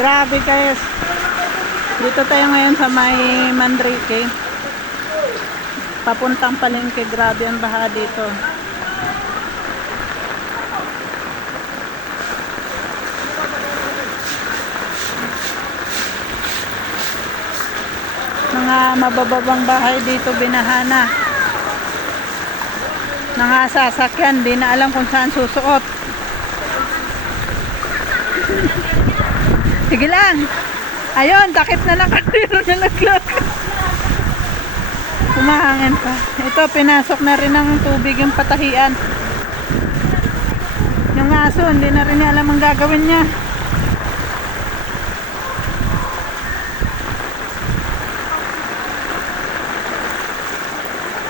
Grabe guys. Dito tayo ngayon sa may Manrique. Papuntang palengke. Grabe ang baha dito. Mga mabababang bahay dito binahana. Mga sasakyan, di na alam kung saan susuot. Sige lang. Ayun, takip na lang karero na naglag. Umahangin pa. Ito, pinasok na rin ng tubig yung patahian. Yung aso, hindi na rin niya alam ang gagawin niya.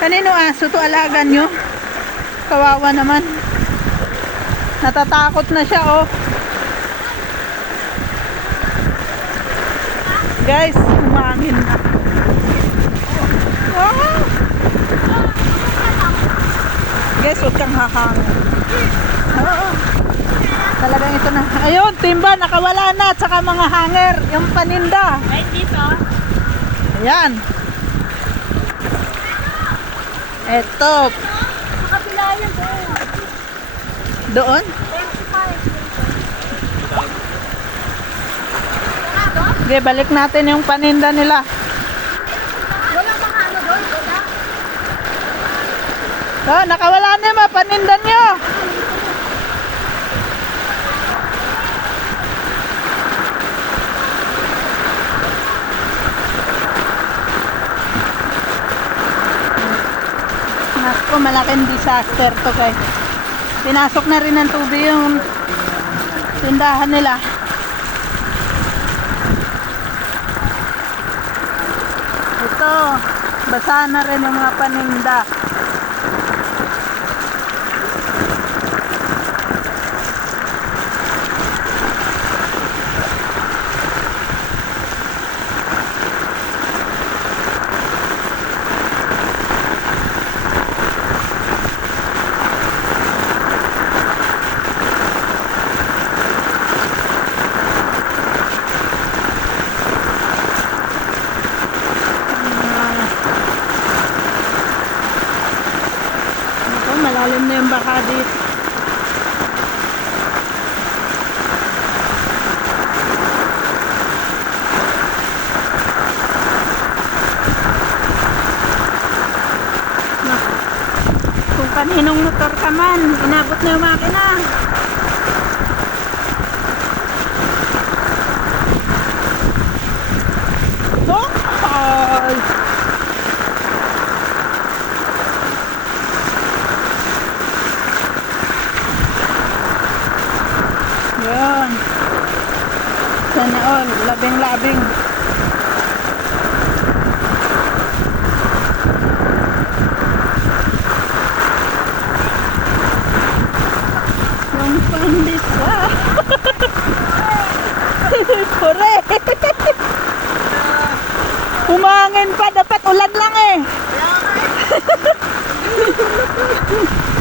Kanino aso to? Alaga nyo? Kawawa naman. Natatakot na siya, oh. Guys, umangin na. Wow! Guys, huwag kang hahangin. Oo. Talagang ito na. Ayun, timba, nakawala na. At saka mga hanger, yung paninda. Right dito. Ayan. Eto. Nakapila yan doon. Doon? 25. Okay, balik natin yung paninda nila. Wala mga ano doon, wala. Oh, nakawala na yung mga paninda nyo. Naku, malaking disaster to guys. Pinasok na rin ng tubig yung tindahan nila. Ito, basa na rin yung mga paninda. Malalim na yung baka dito. Kung kaninong motor ka man, inabot na yung makina. Ay! Yan. Sana all, labing-labing. Yung pandisa. Kore. Umangin pa, dapat ulan lang eh.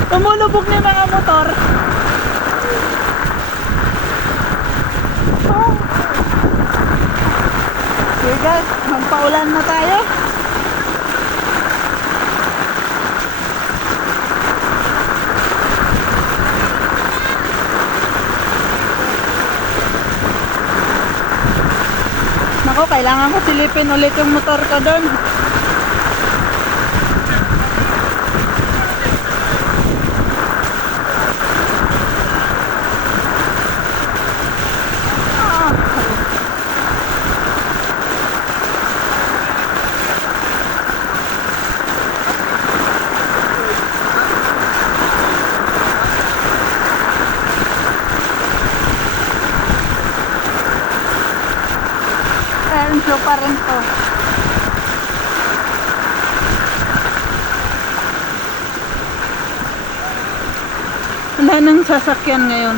Tumulubog na yung mga motor. Okay guys, magpaulan na tayo. Nako, kailangan ko silipin ulit yung motor ko doon. Slow pa rin to. Wala nang sasakyan ngayon.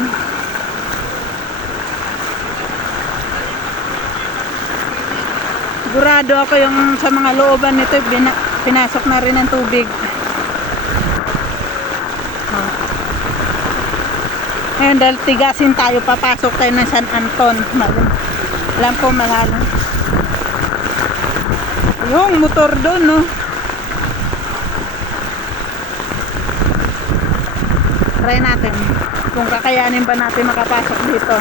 Sigurado ako yung sa mga looban nito pinasok na rin ng tubig. Ngayon dahil tigasin tayo, papasok tayo ng San Anton. Alam ko malalim. Yung motor doon, no? Try natin kung kakayanin ba natin makapasok dito.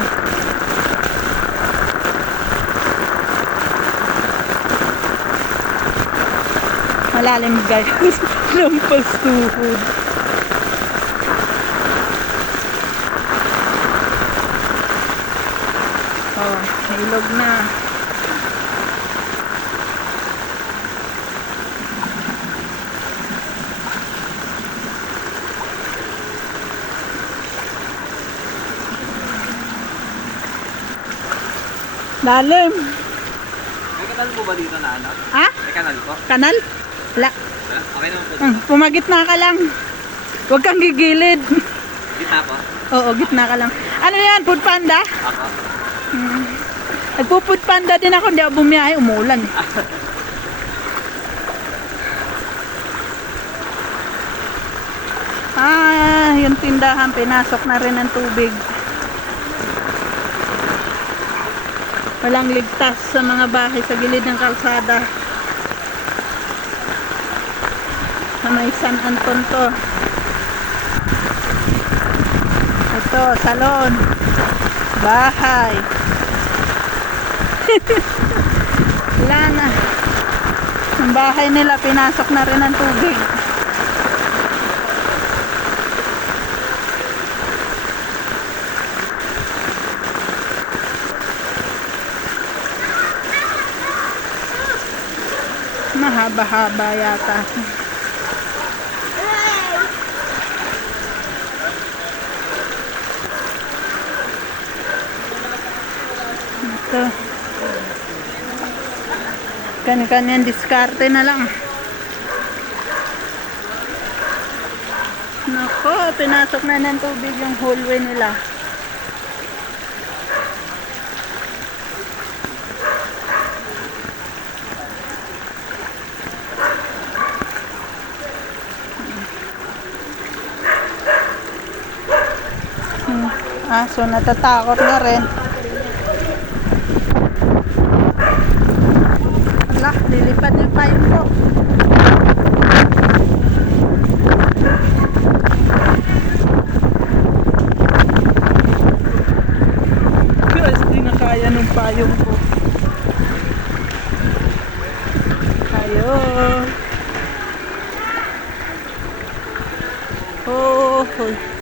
Malalim guys. Lampas tuhod. Oh, ilog na. Lalim. May kanal po ba dito na ano? Ha? May kanal po? Kanal? Wala. Wala? Okay naman po. Pumagitna ka lang. Huwag kang gigilid. Gitna po? Oo, gitna ka lang. Ano yan? Food panda? Ako? Nagpo-food panda din ako. Hindi ako bumiyahe. Umulan. Yung tindahan. Pinasok na rin ng tubig. Walang ligtas sa mga bahay sa gilid ng kalsada. Sa may San Anton to. Ito, salon. Bahay. Wala na. Ang bahay nila pinasok na rin ng tubig. Mahaba-haba yata. Ito. Kanya-kanyang diskarte na lang. Nako, pinasok na ng tubig yung hallway nila. So natatakot na rin. Ala, lilipad yung payong ko. Guys, di na kaya ng payong ko.